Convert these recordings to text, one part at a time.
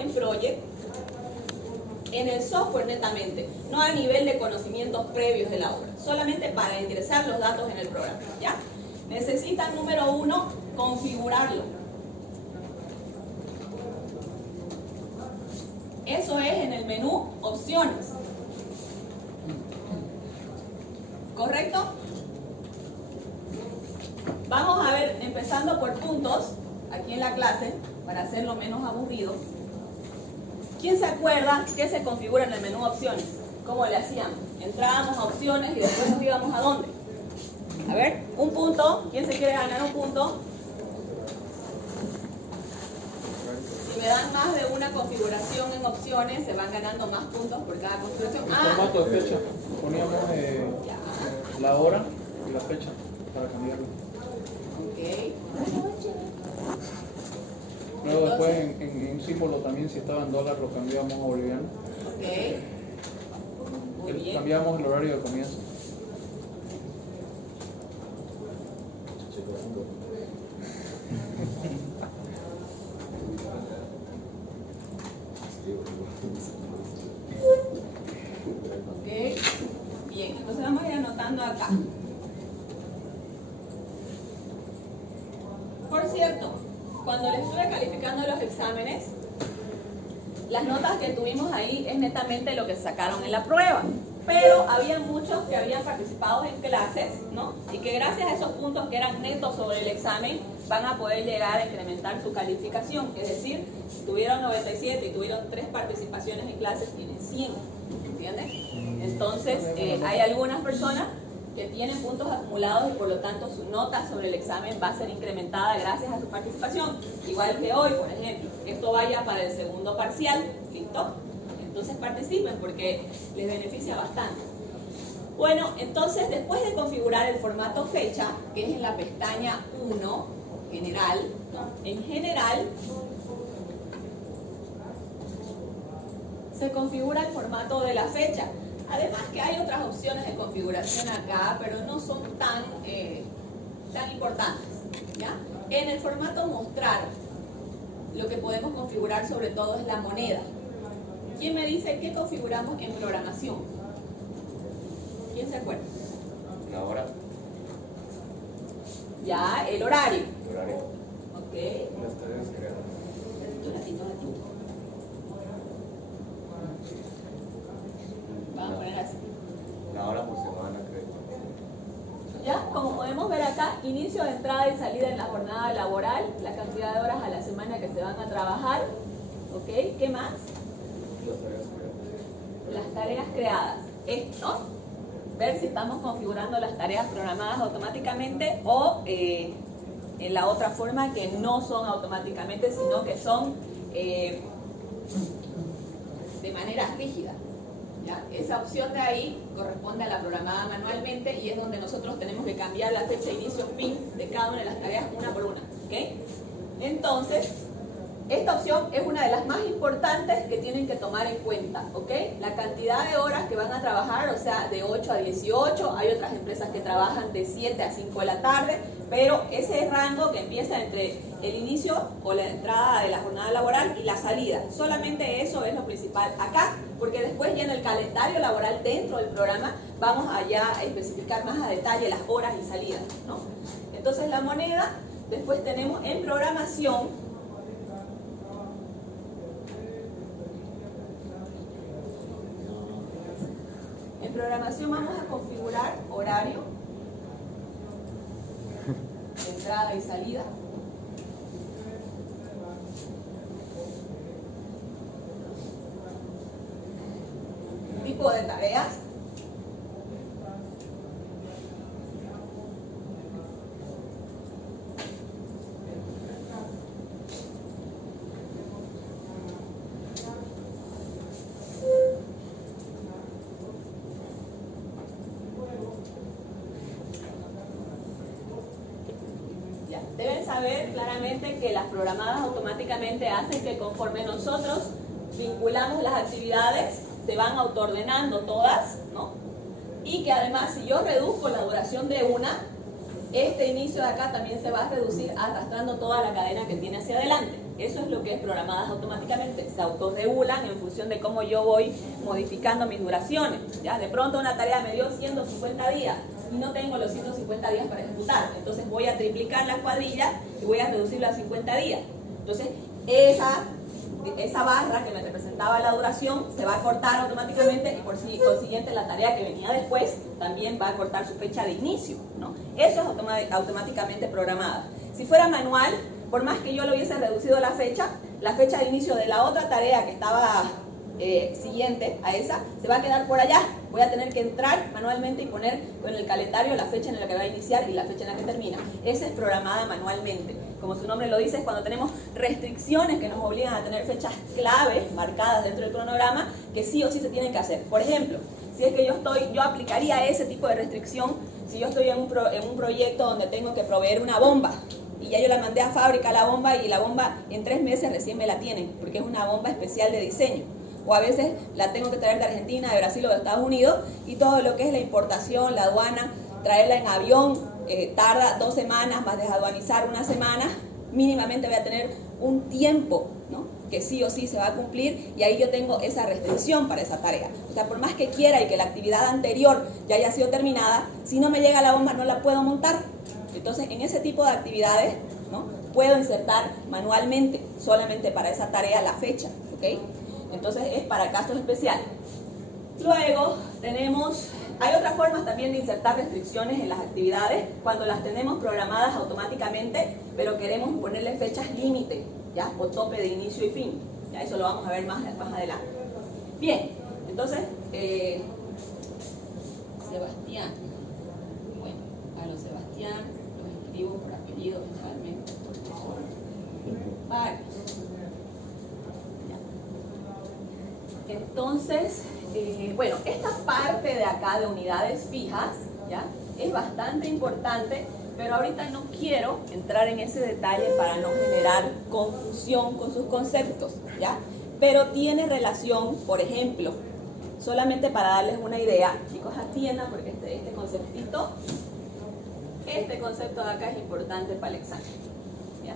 en Project, en el software netamente, no a nivel de conocimientos previos de la obra, solamente para ingresar los datos en el programa, ¿ya? Necesitan, número 1, configurarlo. Eso es en el menú Opciones. ¿Correcto? Vamos a ver, empezando por puntos, aquí en la clase, para hacerlo menos aburrido. ¿Quién se acuerda qué se configura en el menú Opciones? ¿Cómo le hacíamos? Entrábamos a Opciones y después nos íbamos ¿a dónde? A ver, un punto. ¿Quién se quiere ganar un punto? Si me dan más de una configuración en Opciones, se van ganando más puntos por cada configuración. El formato de fecha. Poníamos la hora y la fecha para cambiarlo. Ok. Luego después en un símbolo también, si estaba en dólar, lo cambiamos a boliviano. Ok. Muy bien. Cambiamos el horario de comienzo. Ok. Bien, entonces vamos a ir anotando acá. Por cierto, cuando les estuve calificando los exámenes, las notas que tuvimos ahí es netamente lo que sacaron en la prueba. Pero había muchos que habían participado en clases, ¿no? Y que gracias a esos puntos que eran netos sobre el examen, van a poder llegar a incrementar su calificación. Es decir, tuvieron 97 y tuvieron 3 participaciones en clases, tienen 100. ¿Entiendes? Entonces, hay algunas personas que tienen puntos acumulados y por lo tanto su nota sobre el examen va a ser incrementada gracias a su participación. Igual que hoy, por ejemplo, esto vaya para el segundo parcial, ¿listo? Entonces participen porque les beneficia bastante. Bueno, entonces después de configurar el formato fecha, que es en la pestaña 1, general, ¿no? En general se configura el formato de la fecha. Además que hay otras opciones de configuración acá, pero no son tan importantes, ¿ya? En el formato mostrar, lo que podemos configurar sobre todo es la moneda. ¿Quién me dice qué configuramos en programación? ¿Quién se acuerda? La hora. Ya, el horario. El horario. Ok. Las tareas creadas. Vamos a poner así. La hora por semana, creo. Ya, como podemos ver acá, inicio de entrada y salida en la jornada laboral, la cantidad de horas a la semana que se van a trabajar. Ok, ¿qué más? Las tareas creadas. Las tareas creadas. Esto, ver si estamos configurando las tareas programadas automáticamente o en la otra forma que no son automáticamente, sino que son de manera rígida. ¿Ya? Esa opción de ahí corresponde a la programada manualmente y es donde nosotros tenemos que cambiar la fecha, inicio, fin de cada una de las tareas una por una. ¿Okay? Entonces, esta opción es una de las más importantes que tienen que tomar en cuenta, ¿ok? La cantidad de horas que van a trabajar, o sea, de 8 a 18, hay otras empresas que trabajan de 7 a 5 de la tarde, pero ese rango que empieza entre el inicio o la entrada de la jornada laboral y la salida, solamente eso es lo principal acá, porque después ya en el calendario laboral dentro del programa vamos allá a especificar más a detalle las horas y salidas, ¿no? Entonces la moneda, después tenemos en programación. En programación vamos a configurar horario, de entrada y salida. Tipo de tareas. Deben saber claramente que las programadas automáticamente hacen que conforme nosotros vinculamos las actividades, se van autoordenando todas, ¿no? Y que además si yo reduzco la duración de una, este inicio de acá también se va a reducir arrastrando toda la cadena que tiene hacia adelante. Eso es lo que es programadas automáticamente. Se autorregulan en función de cómo yo voy modificando mis duraciones. ¿Ya? De pronto una tarea me dio 150 días y no tengo los 150 días para ejecutar. Entonces voy a triplicar la cuadrilla y voy a reducirla a 50 días. Entonces esa barra que me representaba la duración se va a cortar automáticamente y por consiguiente la tarea que venía después también va a cortar su fecha de inicio, ¿no? Eso es automáticamente programada. Si fuera manual, por más que yo lo hubiese reducido la fecha de inicio de la otra tarea que estaba siguiente a esa, se va a quedar por allá. Voy a tener que entrar manualmente y poner en el calendario la fecha en la que va a iniciar y la fecha en la que termina. Esa es programada manualmente. Como su nombre lo dice, es cuando tenemos restricciones que nos obligan a tener fechas claves marcadas dentro del cronograma que sí o sí se tienen que hacer. Por ejemplo, si es que yo aplicaría ese tipo de restricción si yo estoy en un proyecto donde tengo que proveer una bomba y ya yo la mandé a fábrica la bomba y la bomba en 3 meses recién me la tienen porque es una bomba especial de diseño. O a veces la tengo que traer de Argentina, de Brasil o de Estados Unidos y todo lo que es la importación, la aduana, traerla en avión tarda 2 semanas, más desaduanizar 1 semana, mínimamente voy a tener un tiempo, ¿no? Que sí o sí se va a cumplir y ahí yo tengo esa restricción para esa tarea. O sea, por más que quiera y que la actividad anterior ya haya sido terminada, si no me llega la bomba no la puedo montar. Entonces, en ese tipo de actividades, ¿no? Puedo insertar manualmente, solamente para esa tarea, la fecha, ¿ok? Entonces, es para casos especiales. Luego, hay otras formas también de insertar restricciones en las actividades cuando las tenemos programadas automáticamente, pero queremos ponerle fechas límite, ¿ya? O tope de inicio y fin. Ya eso lo vamos a ver más adelante. Bien, entonces, Sebastián. Bueno, a los Sebastián los escribo por apellido generalmente. Varios. Entonces, bueno, esta parte de acá de unidades fijas, ¿ya? Es bastante importante, pero ahorita no quiero entrar en ese detalle para no generar confusión con sus conceptos, ¿ya? Pero tiene relación, por ejemplo, solamente para darles una idea, chicos, atiendan porque este concepto de acá es importante para el examen, ¿ya?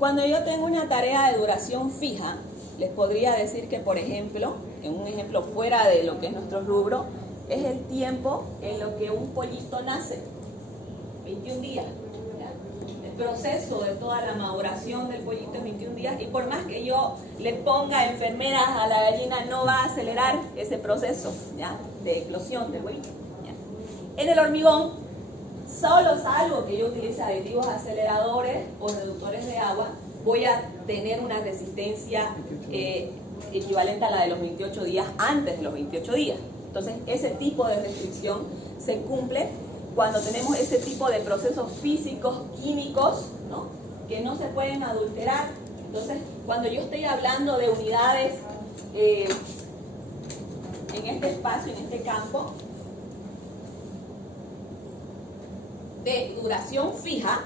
Cuando yo tengo una tarea de duración fija, les podría decir que, por ejemplo, en un ejemplo fuera de lo que es nuestro rubro, es el tiempo en lo que un pollito nace, 21 días. ¿Ya? El proceso de toda la maduración del pollito es 21 días y por más que yo le ponga enfermeras a la gallina, no va a acelerar ese proceso, ¿ya? De eclosión del pollito. ¿Ya? En el hormigón, salvo que yo utilice aditivos aceleradores o reductores de agua, voy a tener una resistencia equivalente a la de los 28 días antes de los 28 días. Entonces, ese tipo de restricción se cumple cuando tenemos ese tipo de procesos físicos, químicos, ¿no? Que no se pueden adulterar. Entonces, cuando yo estoy hablando de unidades en este espacio, en este campo, de duración fija,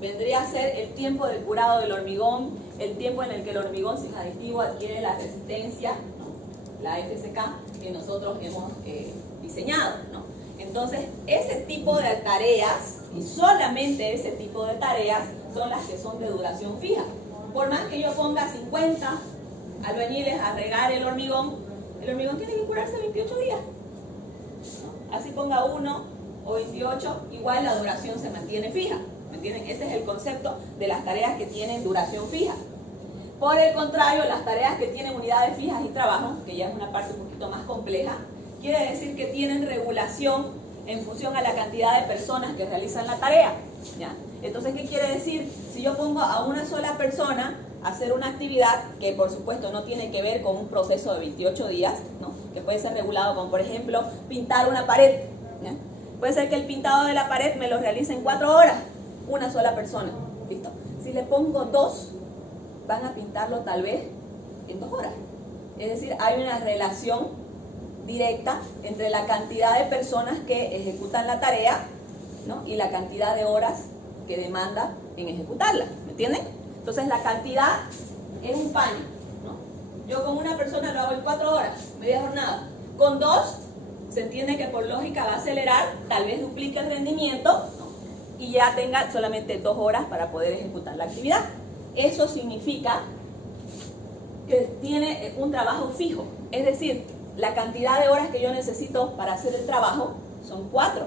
vendría a ser el tiempo del curado del hormigón, el tiempo en el que el hormigón sin aditivo adquiere la resistencia, ¿no? La FSK que nosotros hemos diseñado, ¿no? Entonces, ese tipo de tareas, y solamente ese tipo de tareas, son las que son de duración fija. Por más que yo ponga 50 albañiles a regar el hormigón tiene que curarse 28 días, ¿no? Así ponga 1 o 28, igual la duración se mantiene fija. ¿Me entienden? Ese es el concepto de las tareas que tienen duración fija. Por el contrario, las tareas que tienen unidades fijas y trabajo, que ya es una parte un poquito más compleja, quiere decir que tienen regulación en función a la cantidad de personas que realizan la tarea, ¿ya? Entonces, ¿qué quiere decir? Si yo pongo a una sola persona a hacer una actividad que, por supuesto, no tiene que ver con un proceso de 28 días, ¿no? Que puede ser regulado con, por ejemplo, pintar una pared, ¿ya? Puede ser que el pintado de la pared me lo realice en 4 horas, una sola persona, ¿listo? Si le pongo 2, van a pintarlo tal vez en 2 horas. Es decir, hay una relación directa entre la cantidad de personas que ejecutan la tarea, ¿no? Y la cantidad de horas que demanda en ejecutarla, ¿me entienden? Entonces la cantidad es un paño, ¿no? Yo con una persona lo hago en 4 horas, media jornada. Con 2, se entiende que por lógica va a acelerar, tal vez duplique el rendimiento, ¿no? Y ya tenga solamente 2 horas para poder ejecutar la actividad. eso significa que tiene un trabajo fijo. Es decir, la cantidad de horas que yo necesito para hacer el trabajo son 4.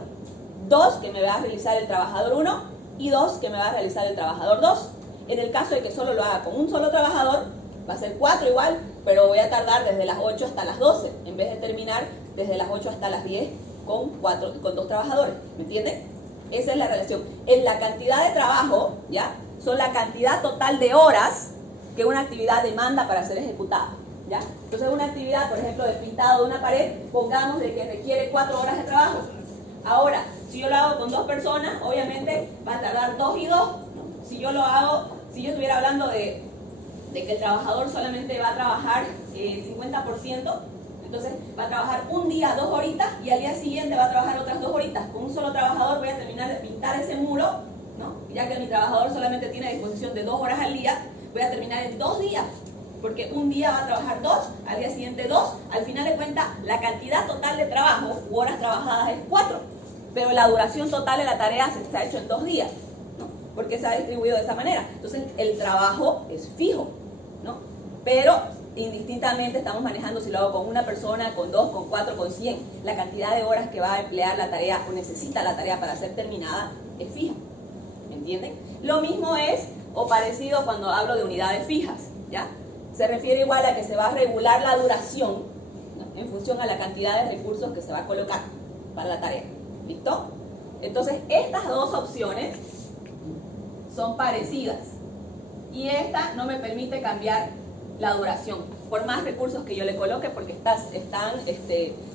2 que me va a realizar el trabajador 1 y 2 que me va a realizar el trabajador 2. En el caso de que solo lo haga con un solo trabajador, va a ser 4 igual, pero voy a tardar desde las 8 hasta las 12, en vez de terminar desde las 8 hasta las 10 con 2 trabajadores. ¿Me entienden? Esa es la relación. En la cantidad de trabajo, ¿ya? Son la cantidad total de horas que una actividad demanda para ser ejecutada, ¿ya? Entonces una actividad, por ejemplo, de pintado de una pared, pongamos de que requiere 4 horas de trabajo. Ahora, si yo lo hago con 2 personas, obviamente va a tardar 2 y 2, ¿no? Si yo estuviera hablando de que el trabajador solamente va a trabajar 50%, entonces va a trabajar un día 2 horitas y al día siguiente va a trabajar otras 2 horitas. Con un solo trabajador voy a terminar de pintar ese muro, ¿no? Ya que mi trabajador solamente tiene a disposición de 2 horas al día, voy a terminar en 2 días. Porque un día va a trabajar 2, al día siguiente 2, al final de cuentas la cantidad total de trabajo u horas trabajadas es 4, pero la duración total de la tarea se ha hecho en 2 días, ¿no? Porque se ha distribuido de esa manera. Entonces el trabajo es fijo, ¿no? Pero indistintamente estamos manejando si lo hago con una persona, con 2, con 4, con 100. La cantidad de horas que va a emplear la tarea o necesita la tarea para ser terminada es fija. ¿Entienden? Lo mismo es o parecido cuando hablo de unidades fijas, ¿ya? Se refiere igual a que se va a regular la duración, ¿no? En función a la cantidad de recursos que se va a colocar para la tarea. ¿Listo? Entonces, estas dos opciones son parecidas. Y esta no me permite cambiar la duración, por más recursos que yo le coloque, porque están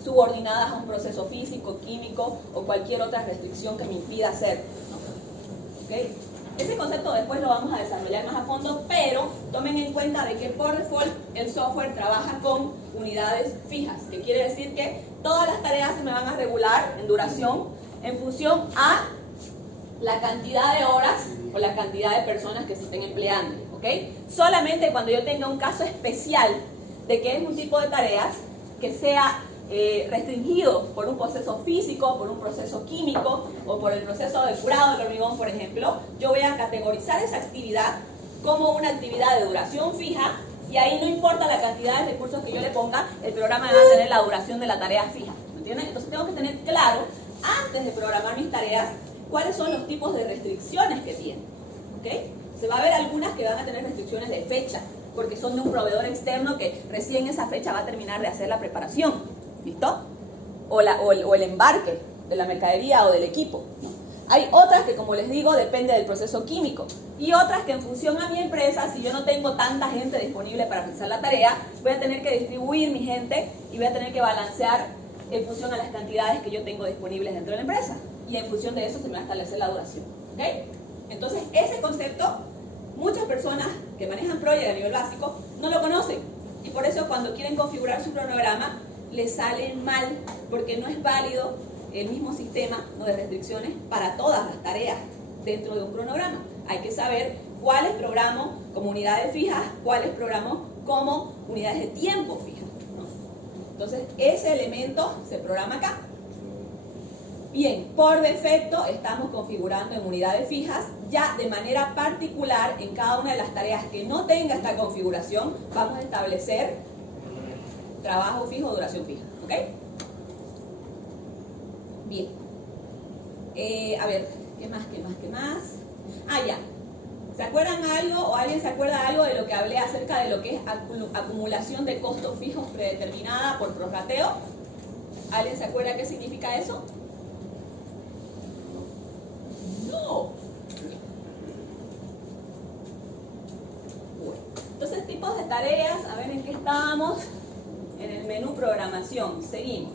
subordinadas a un proceso físico, químico o cualquier otra restricción que me impida hacer, ¿no? ¿Okay? Ese concepto después lo vamos a desarrollar más a fondo, pero tomen en cuenta de que por default el software trabaja con unidades fijas, que quiere decir que todas las tareas se me van a regular en duración en función a la cantidad de horas o la cantidad de personas que se estén empleando, ¿ok? Solamente cuando yo tenga un caso especial de que es un tipo de tareas que sea restringido por un proceso físico, por un proceso químico o por el proceso de curado del hormigón, por ejemplo, yo voy a categorizar esa actividad como una actividad de duración fija y ahí no importa la cantidad de recursos que yo le ponga, el programa va a tener la duración de la tarea fija, ¿me entienden? Entonces tengo que tener claro, antes de programar mis tareas, cuáles son los tipos de restricciones que tienen, ¿ok? Se va a ver algunas que van a tener restricciones de fecha, porque son de un proveedor externo que recién esa fecha va a terminar de hacer la preparación. ¿Listo? O el embarque de la mercadería o del equipo, ¿no? Hay otras que, como les digo, depende del proceso químico. Y otras que en función a mi empresa, si yo no tengo tanta gente disponible para realizar la tarea, voy a tener que distribuir mi gente y voy a tener que balancear en función a las cantidades que yo tengo disponibles dentro de la empresa. Y en función de eso se me va a establecer la duración. ¿Ok? Entonces, ese concepto, muchas personas que manejan Project a nivel básico no lo conocen. Y por eso cuando quieren configurar su cronograma, les sale mal, porque no es válido el mismo sistema, ¿no?, de restricciones para todas las tareas dentro de un cronograma. Hay que saber cuáles programo como unidades fijas, cuáles programo como unidades de tiempo fijas, ¿no? Entonces, ese elemento se programa acá. Bien, por defecto estamos configurando en unidades fijas. Ya de manera particular, en cada una de las tareas que no tenga esta configuración, vamos a establecer trabajo fijo, duración fija, ¿ok? Bien. A ver, ¿qué más? Ah, ya. ¿Se acuerdan algo o alguien se acuerda algo de lo que hablé acerca de lo que es acumulación de costos fijos predeterminada por prorrateo? ¿Alguien se acuerda qué significa eso? No. Bueno, entonces, tipos de tareas, a ver en qué estábamos. En el menú programación, seguimos.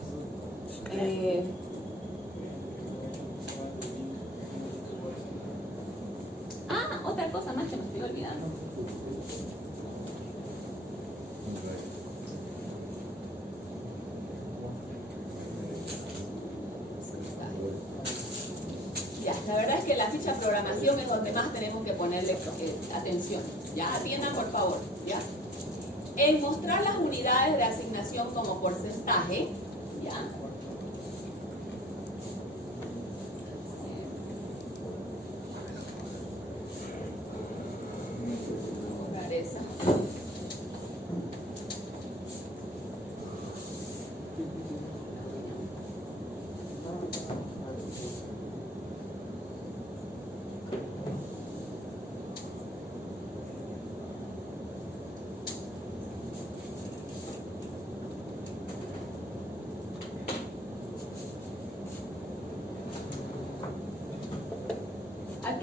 Otra cosa más que me estoy olvidando. Ya, la verdad es que la ficha de programación es donde más tenemos que ponerle atención. Ya, atiendan por favor, ya. En mostrar las unidades de asignación como porcentaje, ¿ya?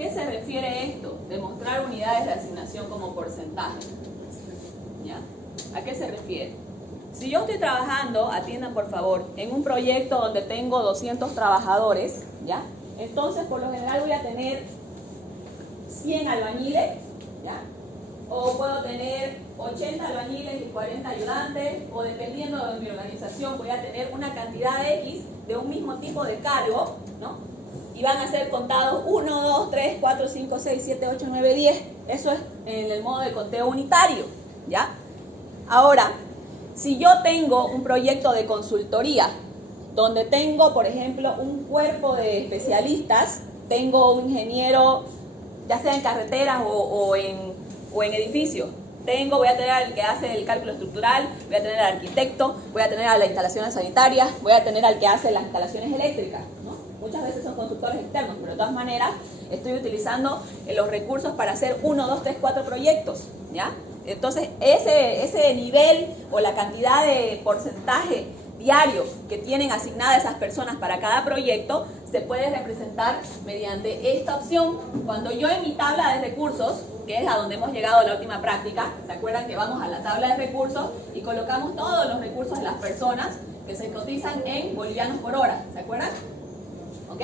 qué se refiere esto? Demostrar unidades de asignación como porcentaje. ¿Ya? ¿A qué se refiere? Si yo estoy trabajando, atiendan por favor, en un proyecto donde tengo 200 trabajadores, ¿ya? Entonces, por lo general voy a tener 100 albañiles, ¿ya? O puedo tener 80 albañiles y 40 ayudantes, o dependiendo de mi organización voy a tener una cantidad X de un mismo tipo de cargo, ¿no? Y van a ser contados 1, 2, 3, 4, 5, 6, 7, 8, 9, 10. Eso es en el modo de conteo unitario, ¿ya? Ahora, si yo tengo un proyecto de consultoría, donde tengo, por ejemplo, un cuerpo de especialistas, tengo un ingeniero, ya sea en carreteras o en edificios, voy a tener al que hace el cálculo estructural, voy a tener al arquitecto, voy a tener a las instalaciones sanitarias, voy a tener al que hace las instalaciones eléctricas, ¿no? Muchas veces son consultores externos, pero de todas maneras estoy utilizando los recursos para hacer 1, 2, 3, 4 proyectos, ¿ya? Entonces, ese nivel o la cantidad de porcentaje diario que tienen asignada esas personas para cada proyecto se puede representar mediante esta opción. Cuando yo en mi tabla de recursos, que es a donde hemos llegado a la última práctica, ¿se acuerdan que vamos a la tabla de recursos y colocamos todos los recursos de las personas que se cotizan en bolivianos por hora? ¿Se acuerdan? ¿Ok?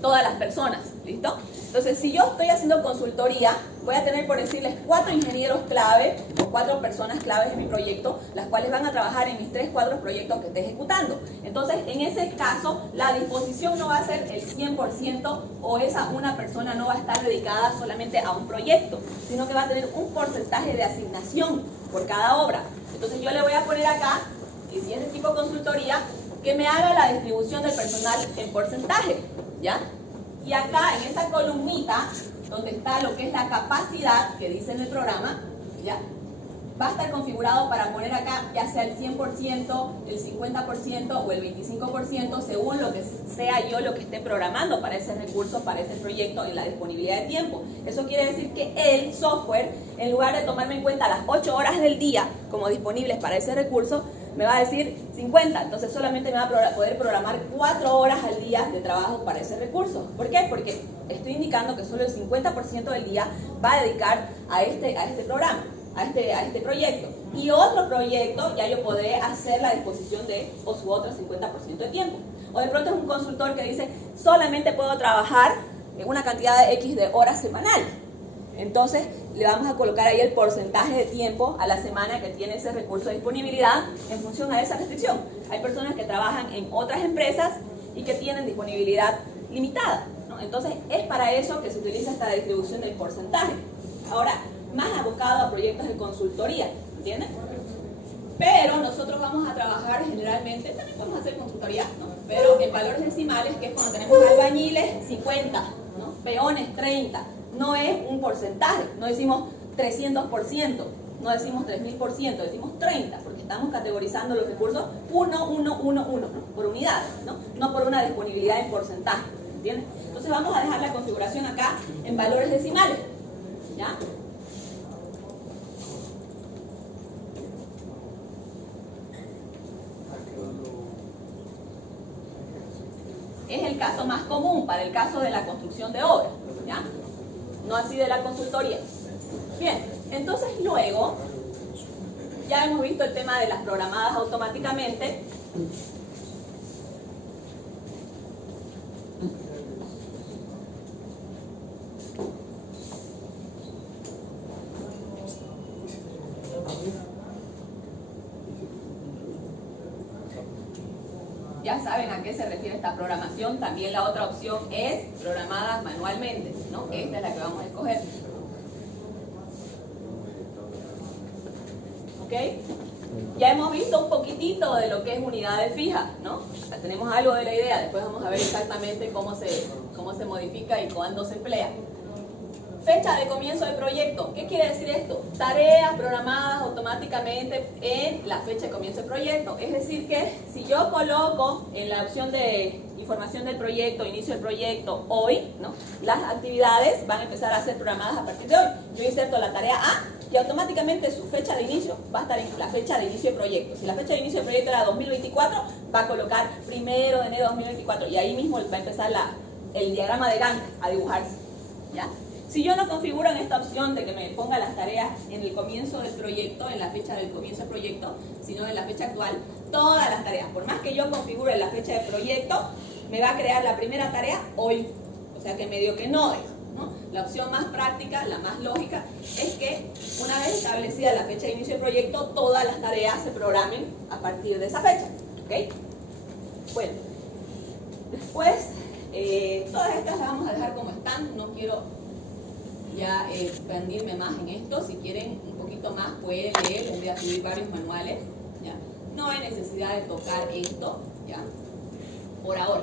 Todas las personas, ¿listo? Entonces, si yo estoy haciendo consultoría, voy a tener, por decirles, 4 ingenieros clave o 4 personas claves en mi proyecto, las cuales van a trabajar en mis 3, 4 proyectos que esté ejecutando. Entonces, en ese caso, la disposición no va a ser el 100% o esa una persona no va a estar dedicada solamente a un proyecto, sino que va a tener un porcentaje de asignación por cada obra. Entonces, yo le voy a poner acá, y si es de tipo consultoría, que me haga la distribución del personal en porcentaje, ¿ya? Y acá en esa columnita, donde está lo que es la capacidad que dice en el programa, ¿ya? Va a estar configurado para poner acá ya sea el 100%, el 50% o el 25%, según lo que sea yo lo que esté programando para ese recurso, para ese proyecto en la disponibilidad de tiempo. Eso quiere decir que el software, en lugar de tomarme en cuenta las 8 horas del día como disponibles para ese recurso, me va a decir 50, entonces solamente me va a poder programar 4 horas al día de trabajo para ese recurso. ¿Por qué? Porque estoy indicando que solo el 50% del día va a dedicar a este programa, a este proyecto. Y otro proyecto ya yo podré hacer la disposición de su otro 50% de tiempo. O de pronto es un consultor que dice, solamente puedo trabajar en una cantidad de X de horas semanal. Entonces le vamos a colocar ahí el porcentaje de tiempo a la semana que tiene ese recurso de disponibilidad en función a esa restricción. Hay personas que trabajan en otras empresas y que tienen disponibilidad limitada, ¿no? Entonces es para eso que se utiliza esta distribución del porcentaje. Ahora, más abocado a proyectos de consultoría, ¿entienden? Pero nosotros vamos a trabajar generalmente, también vamos a hacer consultoría, ¿no? Pero en valores decimales, que es cuando tenemos albañiles 50, ¿no? Peones 30. No es un porcentaje, no decimos 300%, no decimos 3000%, decimos 30, porque estamos categorizando los recursos 1, ¿no? Por unidades, no por una disponibilidad en porcentaje, ¿entiendes? Entonces vamos a dejar la configuración acá en valores decimales, ¿ya? Es el caso más común para el caso de la construcción de obras, ¿ya? No así de la consultoría. Bien, entonces luego, ya hemos visto el tema de las programadas automáticamente. Ya saben a qué se refiere esta programación. También la otra opción es programadas manualmente, ¿no? Esta es la que vamos a escoger. ¿Ok? Ya hemos visto un poquitito de lo que es unidades fijas, ¿no? Acá tenemos algo de la idea. Después vamos a ver exactamente cómo se modifica y cuándo se emplea. Fecha de comienzo del proyecto. ¿Qué quiere decir esto? Tareas programadas automáticamente en la fecha de comienzo del proyecto. Es decir que si yo coloco en la opción de información del proyecto, inicio del proyecto, hoy, ¿no? Las actividades van a empezar a ser programadas a partir de hoy. Yo inserto la tarea A y automáticamente su fecha de inicio va a estar en la fecha de inicio del proyecto. Si la fecha de inicio del proyecto era 2024, va a colocar 1 de enero de 2024 y ahí mismo va a empezar el diagrama de Gantt a dibujarse, ¿ya? Si yo no configuro en esta opción de que me ponga las tareas en el comienzo del proyecto, en la fecha del comienzo del proyecto, sino en la fecha actual, todas las tareas, por más que yo configure la fecha del proyecto, me va a crear la primera tarea hoy. O sea que medio que no deja, ¿no? La opción más práctica, la más lógica, es que una vez establecida la fecha de inicio del proyecto, todas las tareas se programen a partir de esa fecha. ¿Ok? Bueno, después, todas estas las vamos a dejar como están. No quiero ya expandirme más en esto. Si quieren un poquito más, pueden leer. Les voy a subir varios manuales. ¿Ya? No hay necesidad de tocar esto, ¿ya? Por ahora.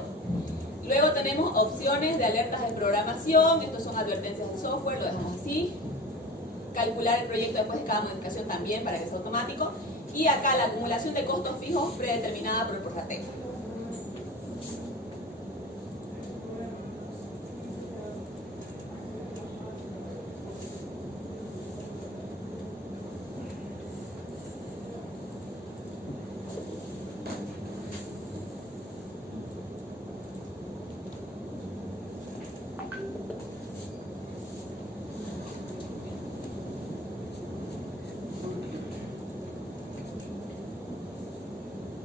Luego tenemos opciones de alertas de programación. Estos son advertencias de software, lo dejamos así. Calcular el proyecto después de cada modificación también para que sea automático. Y acá la acumulación de costos fijos predeterminada por el prorrateo.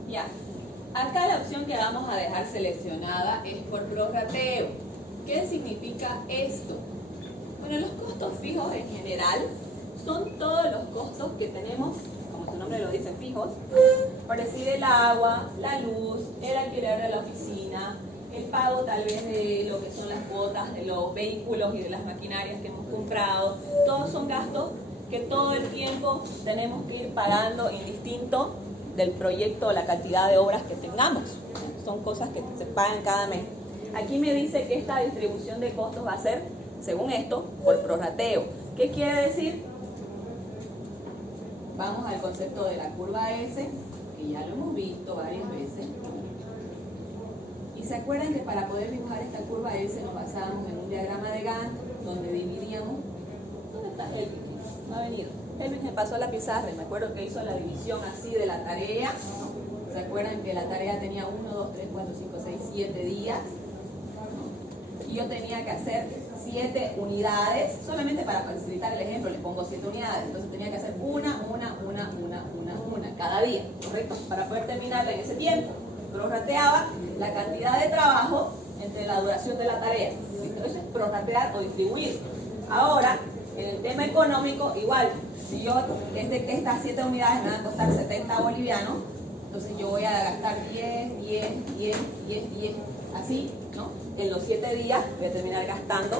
Ya, acá la opción que vamos a dejar seleccionada es por prorrateo. ¿Qué significa esto? Bueno, los costos fijos en general son todos los costos que tenemos, como su nombre lo dice, fijos, por decir el agua, la luz, el alquiler de la oficina, el pago tal vez de lo que son las cuotas de los vehículos y de las maquinarias que hemos comprado. Todos son gastos que todo el tiempo tenemos que ir pagando indistinto del proyecto o la cantidad de obras que tengamos. Son cosas que se pagan cada mes. Aquí me dice que esta distribución de costos va a ser, según esto, por prorrateo. ¿Qué quiere decir? Vamos al concepto de la curva S, que ya lo hemos visto varias veces. Y se acuerdan que para poder dibujar esta curva S nos basábamos en un diagrama de Gantt, donde dividíamos. ¿Dónde está Helvig? No ha venido. Helvig me pasó la pizarra y me acuerdo que hizo la división así de la tarea. ¿Se acuerdan que la tarea tenía 1, 2, 3, 4, 5, 6, 7 días? Y yo tenía que hacer 7 unidades. Solamente para facilitar el ejemplo le pongo 7 unidades. Entonces tenía que hacer una cada día, ¿correcto? Para poder terminarla en ese tiempo. Prorrateaba la cantidad de trabajo entre la duración de la tarea. Entonces es prorratear o distribuir. Ahora, en el tema económico, igual, si yo, estas 7 unidades me van a costar 70 bolivianos, entonces yo voy a gastar 10, 10, 10, 10, 10, así, ¿no? En los 7 días voy a terminar gastando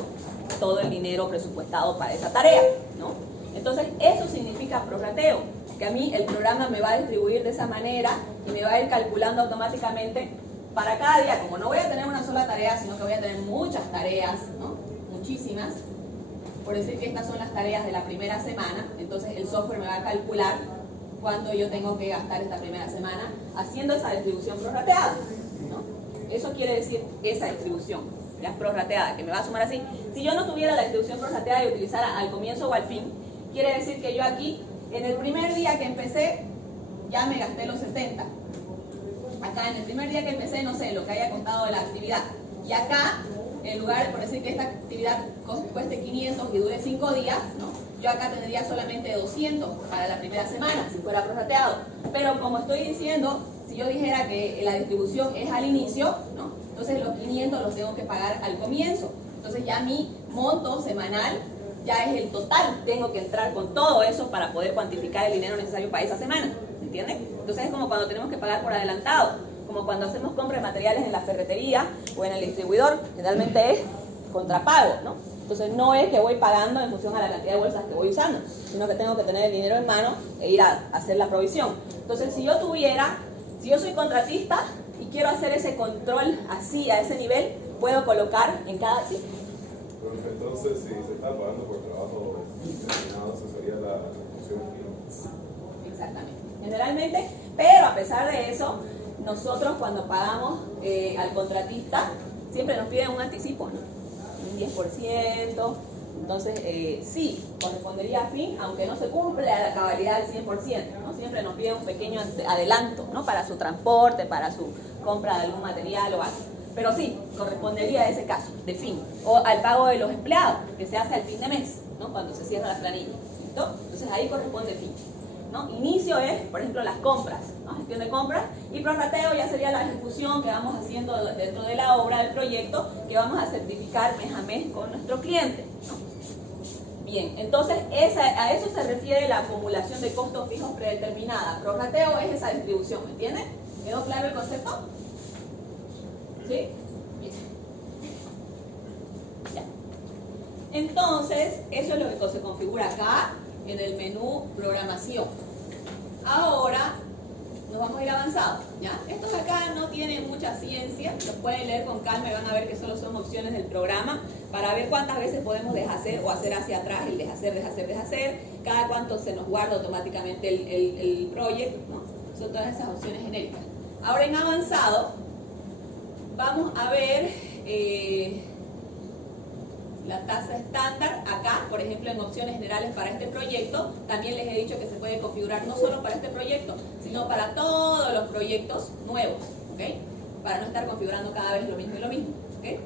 todo el dinero presupuestado para esa tarea, ¿no? Entonces, eso significa prorrateo, que a mí el programa me va a distribuir de esa manera y me va a ir calculando automáticamente para cada día. Como no voy a tener una sola tarea, sino que voy a tener muchas tareas, ¿no? Muchísimas. Por decir que estas son las tareas de la primera semana, entonces el software me va a calcular cuánto yo tengo que gastar esta primera semana haciendo esa distribución prorrateada, ¿no? Eso quiere decir esa distribución, ya prorrateada, que me va a sumar así. Si yo no tuviera la distribución prorrateada y utilizara al comienzo o al fin, quiere decir que yo aquí, en el primer día que empecé, ya me gasté los 70. Acá en el primer día que empecé, no sé, lo que haya costado de la actividad. Y acá, en lugar, por decir que esta actividad cueste 500 y dure 5 días, ¿no? Yo acá tendría solamente 200 para la primera semana, si fuera prorrateado. Pero como estoy diciendo, si yo dijera que la distribución es al inicio, ¿no? Entonces los 500 los tengo que pagar al comienzo. Entonces ya mi monto semanal ya es el total. Tengo que entrar con todo eso para poder cuantificar el dinero necesario para esa semana. ¿Entienden? Entonces es como cuando tenemos que pagar por adelantado. Como cuando hacemos compra de materiales en la ferretería o en el distribuidor, generalmente es contrapago, ¿no? Entonces no es que voy pagando en función a la cantidad de bolsas que voy usando, sino que tengo que tener el dinero en mano e ir a hacer la provisión. Entonces si yo soy contratista y quiero hacer ese control así, a ese nivel, puedo colocar en cada sitio. Entonces, si se está pagando por trabajo determinado, eso sería la función fija. Exactamente. Generalmente, pero a pesar de eso, nosotros cuando pagamos al contratista, siempre nos piden un anticipo, ¿no? Un 10%, entonces sí, correspondería a fin, aunque no se cumple a la cabalidad al 100%, ¿no? Siempre nos piden un pequeño adelanto, ¿no? Para su transporte, para su compra de algún material o algo. Pero sí, correspondería a ese caso, de fin, o al pago de los empleados. que se hace al fin de mes, ¿no? Cuando se cierra la planilla. ¿Listo? Entonces ahí corresponde fin, ¿no? Inicio es, por ejemplo, las compras, ¿no? Gestión de compras, y prorrateo ya sería la ejecución que vamos haciendo dentro de la obra del proyecto, que vamos a certificar mes a mes con nuestro cliente, ¿no? Bien, entonces a eso se refiere la acumulación de costos fijos predeterminada. Prorrateo es esa distribución, ¿me entienden? ¿Quedó claro el concepto? ¿Sí? Bien. Ya. Entonces, eso es lo que se configura acá en el menú programación. Ahora nos vamos a ir avanzando, ¿ya? Estos de acá no tienen mucha ciencia, los pueden leer con calma y van a ver que solo son opciones del programa para ver cuántas veces podemos deshacer o hacer hacia atrás el deshacer, cada cuánto se nos guarda automáticamente el project, ¿no? Son todas esas opciones genéricas. Ahora en avanzado vamos a ver la tasa estándar. Acá, por ejemplo, en opciones generales para este proyecto, también les he dicho que se puede configurar no solo para este proyecto, sino para todos los proyectos nuevos, ¿ok? Para no estar configurando cada vez lo mismo y lo mismo, ¿ok?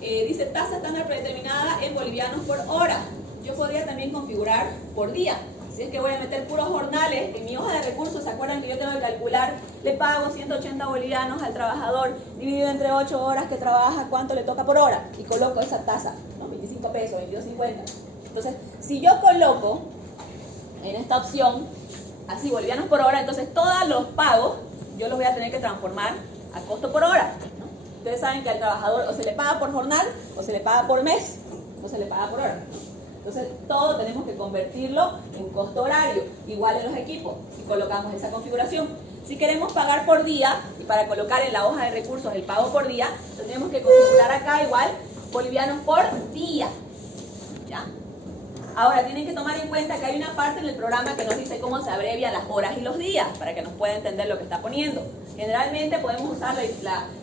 Dice tasa estándar predeterminada en bolivianos por hora. Yo podría también configurar por día. Si es que voy a meter puros jornales en mi hoja de recursos, ¿se acuerdan que yo tengo que calcular? Le pago 180 bolivianos al trabajador, dividido entre 8 horas que trabaja, ¿cuánto le toca por hora? Y coloco esa tasa, ¿no? 25 pesos, 22.50. Entonces, si yo coloco en esta opción, así, bolivianos por hora, entonces todos los pagos yo los voy a tener que transformar a costo por hora, ¿no? Ustedes saben que al trabajador o se le paga por jornal, o se le paga por mes, o se le paga por hora, ¿no? Entonces, todo tenemos que convertirlo en costo horario, igual en los equipos, y colocamos esa configuración. Si queremos pagar por día, y para colocar en la hoja de recursos el pago por día, tenemos que configurar acá igual bolivianos por día, ¿ya? Ahora, tienen que tomar en cuenta que hay una parte en el programa que nos dice cómo se abrevian las horas y los días, para que nos pueda entender lo que está poniendo. Generalmente podemos usar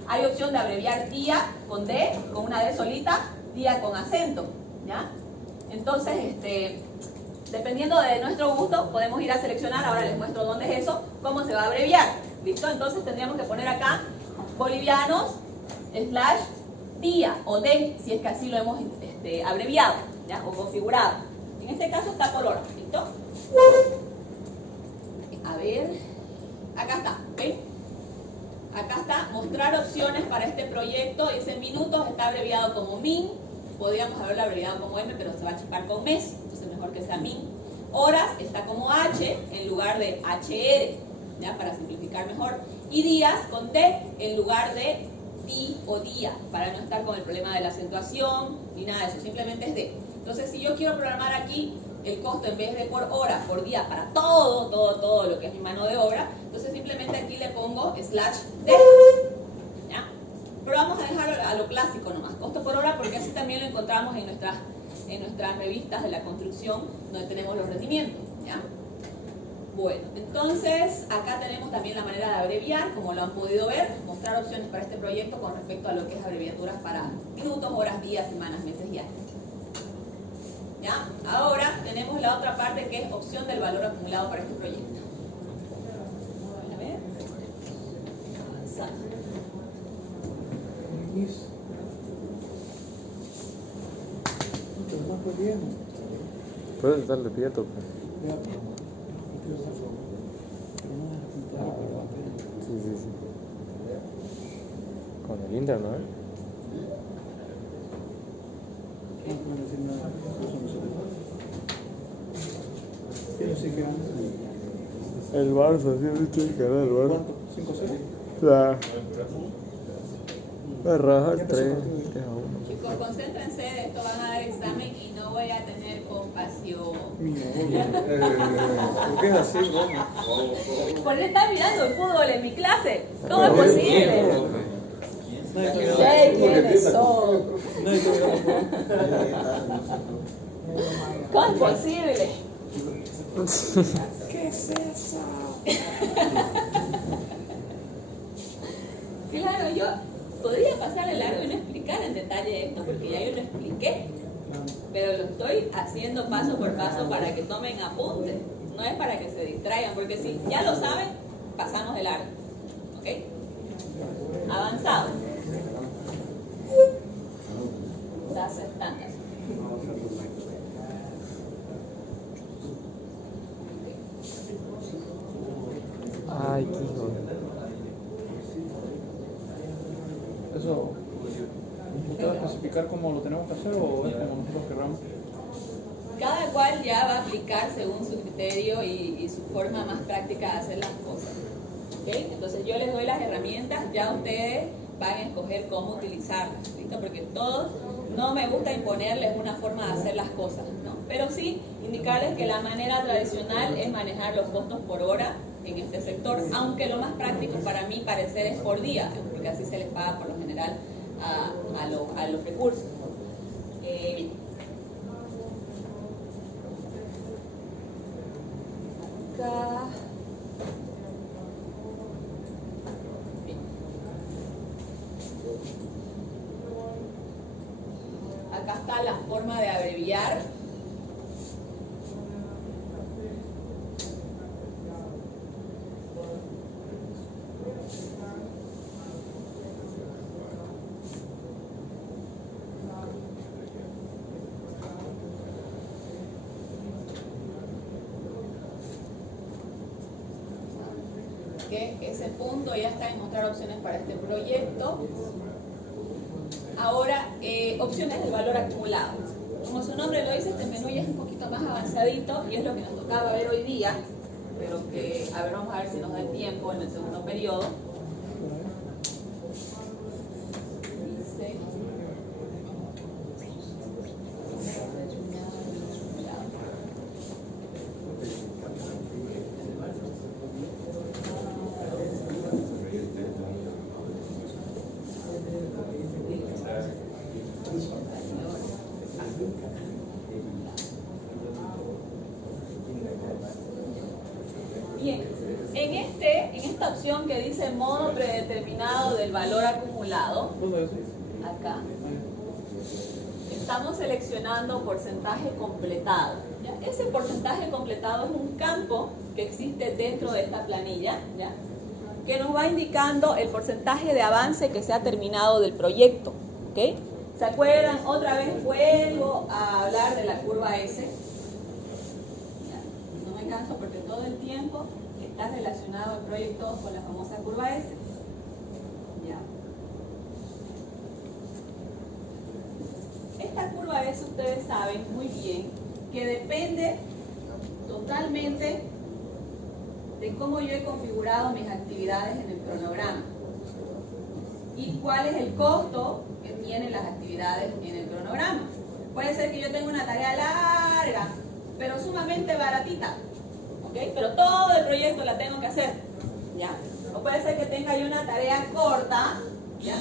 hay opción de abreviar día con D, con una D solita, día con acento, ¿ya? Entonces, dependiendo de nuestro gusto, podemos ir a seleccionar, ahora les muestro dónde es eso, cómo se va a abreviar, ¿listo? Entonces tendríamos que poner acá bolivianos / día o D, si es que así lo hemos abreviado, ¿ya? O configurado. En este caso está por hora, ¿listo? A ver, acá está, ¿ok? Acá está, mostrar opciones para este proyecto, dice minutos, está abreviado como min. Podríamos haberlo abreviado como M, pero se va a chipar con mes, entonces mejor que sea min. Horas está como H en lugar de HR, ¿ya? Para simplificar mejor. Y días con D en lugar de di o día, para no estar con el problema de la acentuación ni nada de eso, simplemente es D. Entonces, si yo quiero programar aquí el costo en vez de por hora, por día, para todo lo que es mi mano de obra, entonces simplemente aquí le pongo /D. ¿Ya? Pero vamos a dejarlo a lo clásico nomás, costo por hora, porque así también lo encontramos en nuestras revistas de la construcción, donde tenemos los rendimientos, ¿ya? Bueno, entonces acá tenemos también la manera de abreviar, como lo han podido ver, mostrar opciones para este proyecto con respecto a lo que es abreviaturas para minutos, horas, días, semanas, meses y años. ¿Ya? Ahora tenemos la otra parte que es opción del valor acumulado para este proyecto. A ver. Avanzando. Puedes darle quieto. Sí. Con el internet, ¿no? El Barça, sí, viste el canal, el Barça. ¿5-0? La raja 3-1. Chicos, concéntrense, de esto van a dar examen y no voy a tener compasión. ¿Por qué es así, Roma? ¿Por qué están mirando el fútbol en mi clase? ¿Cómo es posible? Sé quiénes son. ¿Cómo es posible? ¿Qué es eso? Claro, yo podría pasar de largo y no explicar en detalle esto, porque ya yo lo expliqué, pero lo estoy haciendo paso por paso para que tomen apuntes, no es para que se distraigan, porque si ya lo saben, pasamos de largo, ¿ok? Avanzado. Tasa estándar. Ay, qué hijo. Eso, ¿usted va a especificar cómo lo tenemos que hacer o es como nosotros querramos? Cada cual ya va a aplicar según su criterio y su forma más práctica de hacer las cosas. ¿Okay? Entonces yo les doy las herramientas, ya ustedes van a escoger cómo utilizarlas, ¿listo? Porque todos, no me gusta imponerles una forma de hacer las cosas, ¿no? Pero sí indicarles que la manera tradicional es manejar los costos por hora en este sector, aunque lo más práctico para mí parecer es por día, porque así se les paga por lo general a los recursos. Acá. Acá está la forma de abreviar. Ese punto ya está en mostrar opciones para este proyecto. Ahora, opciones del valor acumulado. Como su nombre lo dice, este menú ya es un poquito más avanzadito y es lo que nos tocaba ver hoy día, pero que, a ver, vamos a ver si nos da el tiempo en el segundo periodo. Dice, bien, en esta opción que dice modo predeterminado del valor acumulado, ¿Dónde es? acá, estamos seleccionando porcentaje completado. ¿Ya? Ese porcentaje completado es un campo que existe dentro de esta planilla, ¿ya? Que nos va indicando el porcentaje de avance que se ha terminado del proyecto. ¿Okay? ¿Se acuerdan? Otra vez vuelvo a hablar de la curva S. ¿Ya? No me canso porque todo el tiempo está relacionado el proyecto con la famosa curva S. ¿Ya? Esta curva S ustedes saben muy bien que depende totalmente de cómo yo he configurado mis actividades en el cronograma y cuál es el costo que tienen las actividades en el cronograma. Puede ser que yo tenga una tarea larga, pero sumamente baratita, ¿ok? Pero todo el proyecto la tengo que hacer, ¿ya? O puede ser que tenga yo una tarea corta, ¿ya?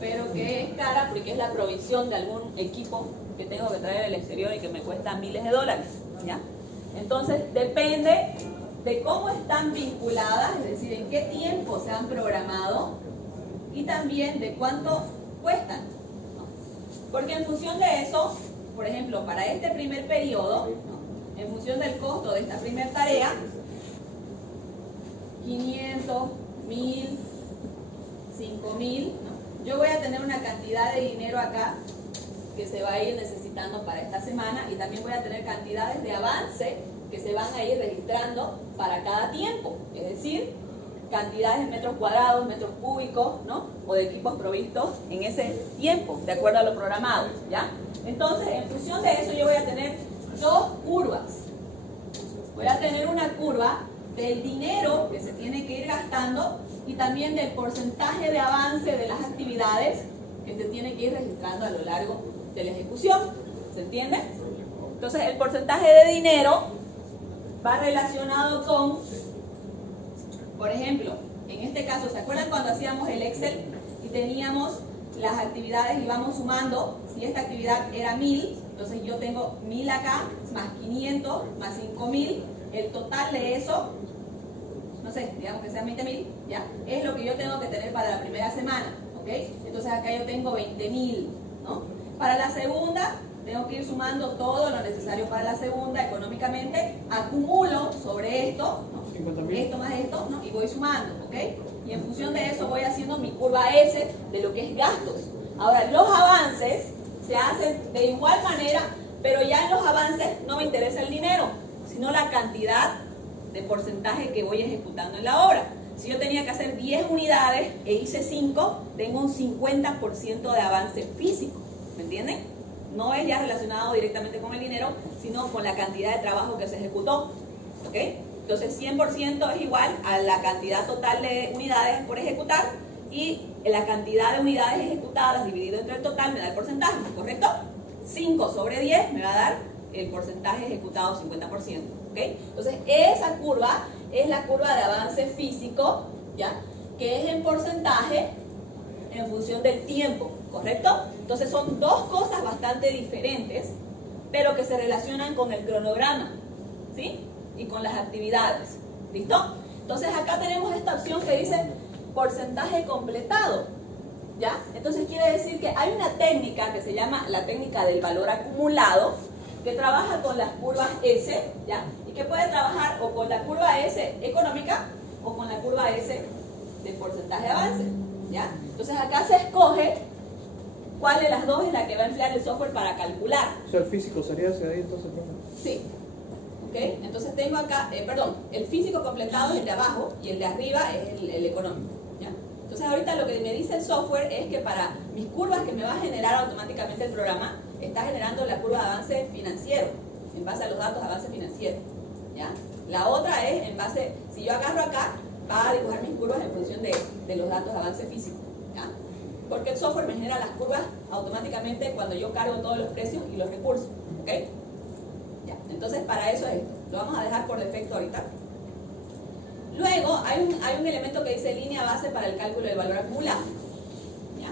Pero que es cara porque es la provisión de algún equipo que tengo que traer del exterior y que me cuesta miles de dólares, ¿ya? Entonces depende de cómo están vinculadas, es decir, en qué tiempo se han programado y también de cuánto cuestan, ¿no? Porque en función de eso, por ejemplo, para este primer periodo, ¿no? En función del costo de esta primera tarea, 500, 1000, 5000, ¿no? Yo voy a tener una cantidad de dinero acá que se va a ir necesitando para esta semana y también voy a tener cantidades de avance que se van a ir registrando para cada tiempo, es decir, cantidades de metros cuadrados, metros cúbicos, ¿no? O de equipos provistos en ese tiempo, de acuerdo a lo programado, ¿ya? Entonces, en función de eso, yo voy a tener dos curvas. Voy a tener una curva del dinero que se tiene que ir gastando y también del porcentaje de avance de las actividades que se tiene que ir registrando a lo largo de la ejecución. ¿Se entiende? Entonces, el porcentaje de dinero va relacionado con, por ejemplo, en este caso, ¿se acuerdan cuando hacíamos el Excel y teníamos las actividades y íbamos sumando? Si esta actividad era 1000, entonces yo tengo 1000 acá, más 500, más 5000, el total de eso, no sé, digamos que sean 20.000, ¿ya? Es lo que yo tengo que tener para la primera semana, ¿ok? Entonces acá yo tengo 20.000, ¿no? Para la segunda, tengo que ir sumando todo lo necesario para la segunda económicamente, acumulo sobre esto, ¿no? 50.000. Esto más esto, ¿no? Y voy sumando, ¿ok? Y en función de eso voy haciendo mi curva S de lo que es gastos. Ahora, los avances se hacen de igual manera Pero ya en los avances no me interesa el dinero, sino la cantidad de porcentaje que voy ejecutando en la obra. Si yo tenía que hacer 10 unidades e hice 5, tengo un 50% de avance físico. ¿Me entienden? No es ya relacionado directamente con el dinero, sino con la cantidad de trabajo que se ejecutó. ¿Ok? Entonces 100% es igual a la cantidad total de unidades por ejecutar y la cantidad de unidades ejecutadas dividido entre el total me da el porcentaje, ¿correcto? 5 sobre 10 me va a dar el porcentaje ejecutado 50%. ¿Ok? Entonces esa curva es la curva de avance físico, ¿ya? Que es en porcentaje en función del tiempo, ¿correcto? Entonces son dos cosas bastante diferentes, pero que se relacionan con el cronograma, ¿sí? Y con las actividades, ¿listo? Entonces acá tenemos esta opción que dice porcentaje completado, ¿ya? Entonces quiere decir que hay una técnica que se llama la técnica del valor acumulado, que trabaja con las curvas S, ¿ya? Y que puede trabajar o con la curva S económica o con la curva S de porcentaje de avance, ¿ya? Entonces acá se escoge cuál de las dos es la que va a emplear el software para calcular. O sea, el físico sería ese de ahí entonces, ¿no? Sí. ¿Ok? Entonces tengo acá, el físico completado es el de abajo y el de arriba es el económico, ¿ya? Entonces ahorita lo que me dice el software es que para mis curvas que me va a generar automáticamente el programa, está generando la curva de avance financiero, en base a los datos de avance financiero, ¿ya? La otra es en base, si yo agarro acá, va a dibujar mis curvas en función de los datos de avance físico, ¿ya? Porque el software me genera las curvas automáticamente cuando yo cargo todos los precios y los recursos, ¿ok? Ya, entonces para eso es esto, lo vamos a dejar por defecto ahorita. Luego hay un elemento que dice línea base para el cálculo del valor acumulado, ¿ya?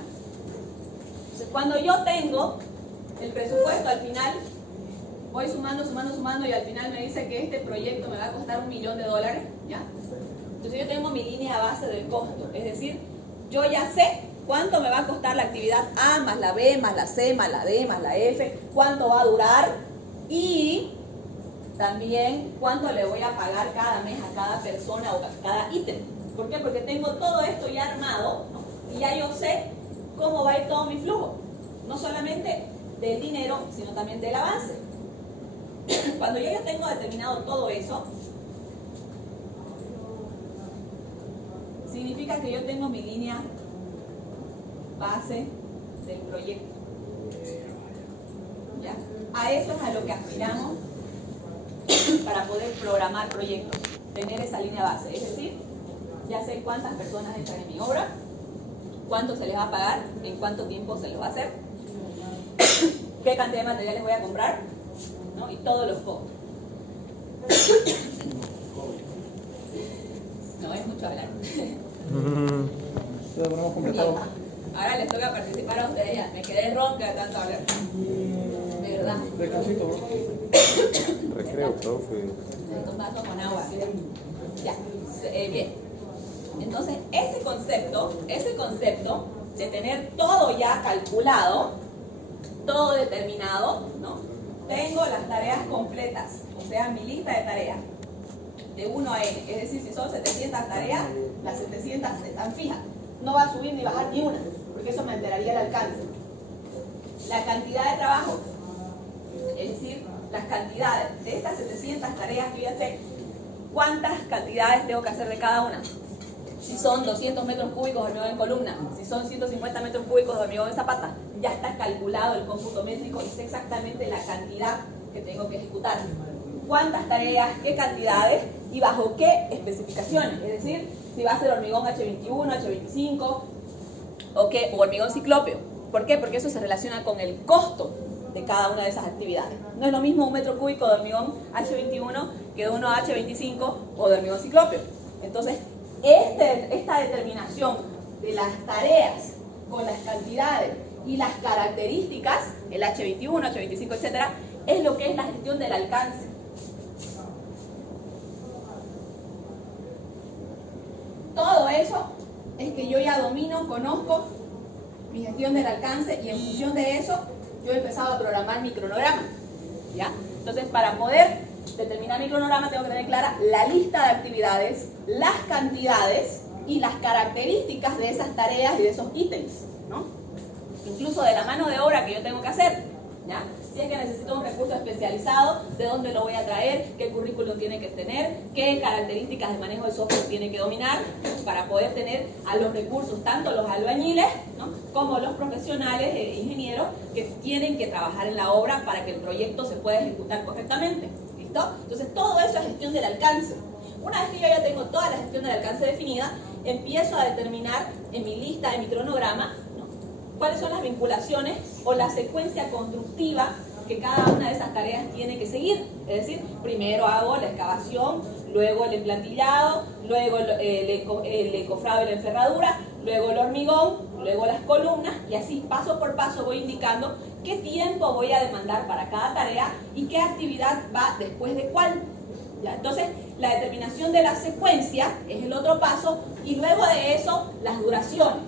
Entonces cuando yo tengo el presupuesto al final, voy sumando y al final me dice que este proyecto me va a costar $1 millón, ¿ya? Entonces yo tengo mi línea base del costo, es decir, yo ya sé cuánto me va a costar la actividad A más la B más la C más la D más la F, cuánto va a durar y también cuánto le voy a pagar cada mes a cada persona o a cada ítem. ¿Por qué? Porque tengo todo esto ya armado, ¿no? Y ya yo sé cómo va a ir todo mi flujo, no solamente del dinero, sino también del avance. Cuando yo ya tengo determinado todo eso, significa que yo tengo mi línea base del proyecto, ¿ya? A eso es a lo que aspiramos para poder programar proyectos, tener esa línea base, es decir, ya sé cuántas personas entran en mi obra, cuánto se les va a pagar, en cuánto tiempo se les va a hacer, qué cantidad de materiales voy a comprar, ¿no? Y todos los costos. No es mucho hablar. Lo ponemos completado. Ahora les toca participar a ustedes ya. Me quedé ronca de tanto hablar. De verdad. Descansito, bro. Recreo, profe. Un vaso con agua. Ya. Bien. Entonces, ese concepto de tener todo ya calculado, todo determinado, ¿no? Tengo las tareas completas, o sea, mi lista de tareas de 1 a n, es decir, si son 700 tareas, las 700 están fijas, no va a subir ni bajar ni una, porque eso me alteraría el alcance. La cantidad de trabajo, es decir, las cantidades de estas 700 tareas, yo ya sé cuántas cantidades tengo que hacer de cada una. Si son 200 metros cúbicos de hormigón en columna, si son 150 metros cúbicos de hormigón en zapata, ya está calculado el cómputo métrico y sé exactamente la cantidad que tengo que ejecutar. Cuántas tareas, qué cantidades y bajo qué especificaciones. Es decir, si va a ser hormigón H21, H25 o hormigón ciclópeo. ¿Por qué? Porque eso se relaciona con el costo de cada una de esas actividades. No es lo mismo un metro cúbico de hormigón H21 que de uno H25 o de hormigón ciclópeo. Entonces, esta determinación de las tareas con las cantidades y las características, el H21, H25, etcétera, es lo que es la gestión del alcance. Todo eso es que yo ya domino, conozco mi gestión del alcance y en función de eso yo he empezado a programar mi cronograma, ¿ya? Entonces, para poder determinar mi cronograma tengo que tener clara la lista de actividades, las cantidades y las características de esas tareas y de esos ítems, ¿no? Incluso de la mano de obra que yo tengo que hacer, ¿ya? Si es que necesito un recurso especializado, de dónde lo voy a traer, qué currículum tiene que tener, qué características de manejo de software tiene que dominar, para poder tener a los recursos, tanto los albañiles, ¿no?, como los profesionales ingenieros que tienen que trabajar en la obra para que el proyecto se pueda ejecutar correctamente. ¿Listo? Entonces todo eso es gestión del alcance. Una vez que yo ya tengo toda la gestión del alcance definida, empiezo a determinar en mi lista, en mi cronograma, ¿no?, cuáles son las vinculaciones o la secuencia constructiva que cada una de esas tareas tiene que seguir. Es decir, primero hago la excavación, luego el emplantillado, luego el encofrado y la enferradura, luego el hormigón, luego las columnas, y así paso por paso voy indicando qué tiempo voy a demandar para cada tarea y qué actividad va después de cuál. ¿Ya? Entonces, la determinación de la secuencia es el otro paso, y luego de eso, las duraciones.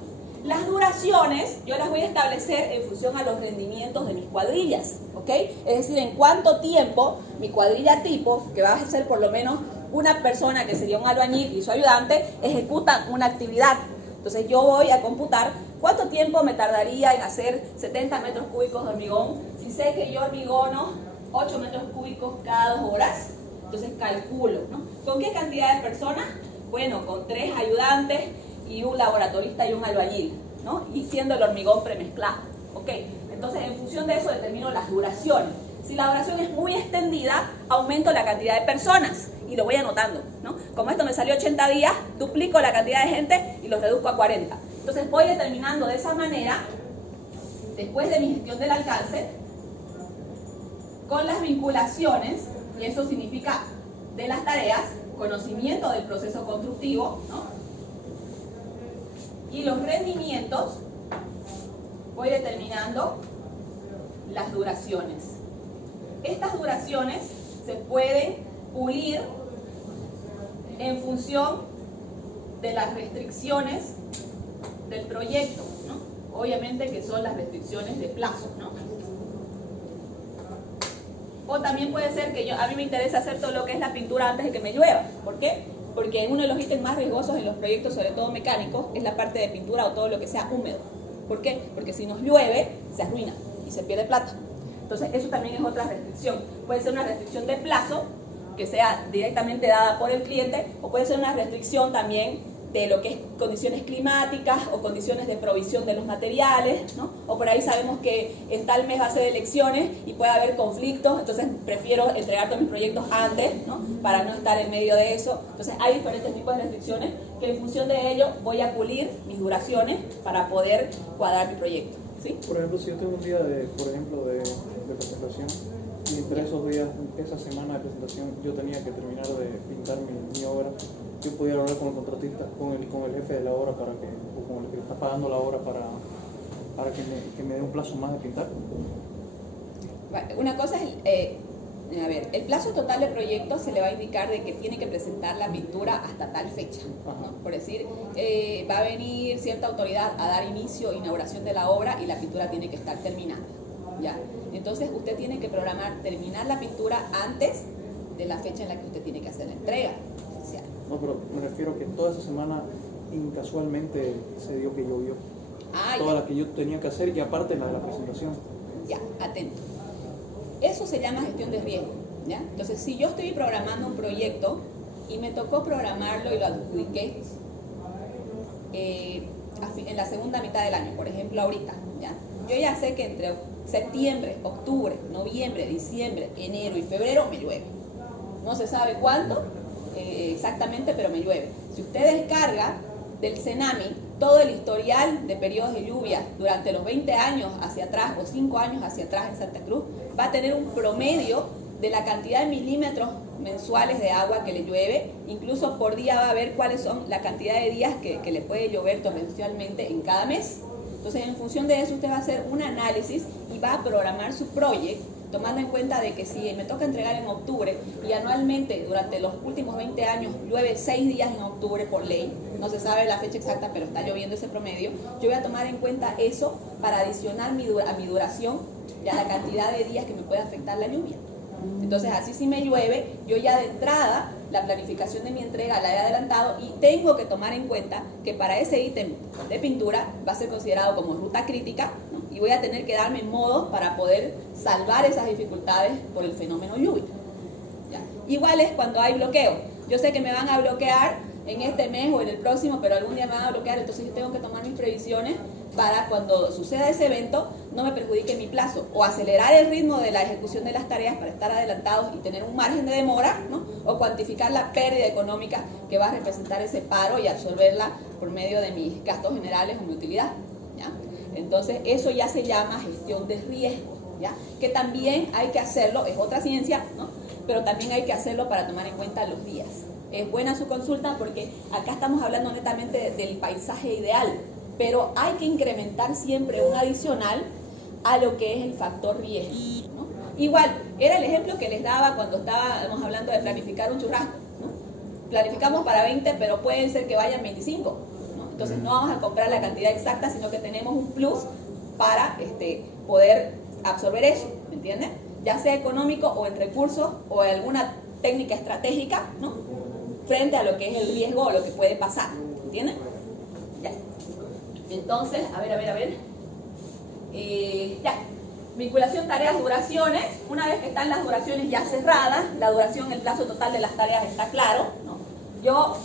Las duraciones yo las voy a establecer en función a los rendimientos de mis cuadrillas, ¿ok? Es decir, en cuánto tiempo mi cuadrilla tipo, que va a ser por lo menos una persona que sería un albañil y su ayudante, ejecutan una actividad. Entonces yo voy a computar cuánto tiempo me tardaría en hacer 70 metros cúbicos de hormigón. Si sé que yo hormigono 8 metros cúbicos cada 2 horas, entonces calculo, ¿no? ¿Con qué cantidad de personas? Bueno, con 3 ayudantes y un laboratorista y un albañil, ¿no? Y siendo el hormigón premezclado, ¿ok? Entonces, en función de eso determino las duraciones. Si la duración es muy extendida, aumento la cantidad de personas y lo voy anotando, ¿no? Como esto me salió 80 días, duplico la cantidad de gente y los reduzco a 40. Entonces, voy determinando de esa manera, después de mi gestión del alcance, con las vinculaciones, y eso significa de las tareas, conocimiento del proceso constructivo, ¿no?, y los rendimientos, voy determinando las duraciones. Estas duraciones se pueden pulir en función de las restricciones del proyecto, ¿no? Obviamente que son las restricciones de plazo, ¿no? O también puede ser que a mí me interesa hacer todo lo que es la pintura antes de que me llueva. ¿Por qué? Porque uno de los ítems más riesgosos en los proyectos, sobre todo mecánicos, es la parte de pintura o todo lo que sea húmedo. ¿Por qué? Porque si nos llueve, se arruina y se pierde plata. Entonces, eso también es otra restricción. Puede ser una restricción de plazo, que sea directamente dada por el cliente, o puede ser una restricción también de lo que es condiciones climáticas o condiciones de provisión de los materiales, ¿no? O por ahí sabemos que en tal mes va a ser elecciones y puede haber conflictos, entonces prefiero entregar todos mis proyectos antes, ¿no?, para no estar en medio de eso. Entonces hay diferentes tipos de restricciones que en función de ello voy a pulir mis duraciones para poder cuadrar mi proyecto, ¿sí? Por ejemplo, si yo tengo un día de presentación y entre esos días, esa semana de presentación, yo tenía que terminar de pintar mi obra, yo pudiera hablar con el contratista, con el jefe de la obra, o con el que está pagando la obra para que me dé un plazo más de pintar. Una cosa es, a ver, el plazo total de proyecto se le va a indicar de que tiene que presentar la pintura hasta tal fecha, ¿no? Por decir, va a venir cierta autoridad a dar inicio, inauguración de la obra y la pintura tiene que estar terminada, ¿ya? Entonces usted tiene que programar terminar la pintura antes de la fecha en la que usted tiene que hacer la entrega oficial. No, pero me refiero que toda esa semana incasualmente se dio que llovió. Toda la que yo tenía que hacer y aparte la de la presentación. Ya, atento. Eso se llama gestión de riesgo, ¿ya? Entonces, si yo estoy programando un proyecto y me tocó programarlo y lo adjudiqué en la segunda mitad del año, por ejemplo ahorita, ¿ya? Yo ya sé que entre septiembre, octubre, noviembre, diciembre, enero y febrero me llueve. No se sabe cuánto exactamente, pero me llueve. Si usted descarga del CENAMI todo el historial de periodos de lluvia durante los 20 años hacia atrás o 5 años hacia atrás en Santa Cruz, va a tener un promedio de la cantidad de milímetros mensuales de agua que le llueve. Incluso por día va a ver cuáles son la cantidad de días que le puede llover torrencialmente en cada mes. Entonces, en función de eso, usted va a hacer un análisis y va a programar su proyecto, tomando en cuenta de que si me toca entregar en octubre y anualmente durante los últimos 20 años llueve 6 días en octubre por ley, no se sabe la fecha exacta, pero está lloviendo ese promedio, yo voy a tomar en cuenta eso para adicionar a mi duración y a la cantidad de días que me puede afectar la lluvia. Entonces, así si me llueve, yo ya de entrada la planificación de mi entrega la he adelantado y tengo que tomar en cuenta que para ese ítem de pintura va a ser considerado como ruta crítica, ¿no? y voy a tener que darme modos para poder salvar esas dificultades por el fenómeno lluvia. ¿Ya? Igual es cuando hay bloqueo. Yo sé que me van a bloquear en este mes o en el próximo, pero algún día me van a bloquear, entonces yo tengo que tomar mis previsiones para cuando suceda ese evento no me perjudique mi plazo, o acelerar el ritmo de la ejecución de las tareas para estar adelantados y tener un margen de demora, ¿no? O cuantificar la pérdida económica que va a representar ese paro y absorberla por medio de mis gastos generales o mi utilidad, ¿ya? Entonces eso ya se llama gestión de riesgo, ¿ya? Que también hay que hacerlo, es otra ciencia, ¿no? Pero también hay que hacerlo para tomar en cuenta los días. Es buena su consulta porque acá estamos hablando netamente del paisaje ideal, pero hay que incrementar siempre un adicional a lo que es el factor riesgo, ¿no? Igual, era el ejemplo que les daba cuando estábamos hablando de planificar un churrasco, ¿no? Planificamos para 20, pero pueden ser que vayan 25, ¿no? Entonces no vamos a comprar la cantidad exacta, sino que tenemos un plus para poder absorber eso, ¿me entienden? Ya sea económico o en recursos o en alguna técnica estratégica, ¿no? Frente a lo que es el riesgo o lo que puede pasar, ¿entienden? Ya. Entonces, a ver. Ya. Vinculación, tareas, duraciones. Una vez que están las duraciones ya cerradas, la duración, el plazo total de las tareas está claro, ¿no? Yo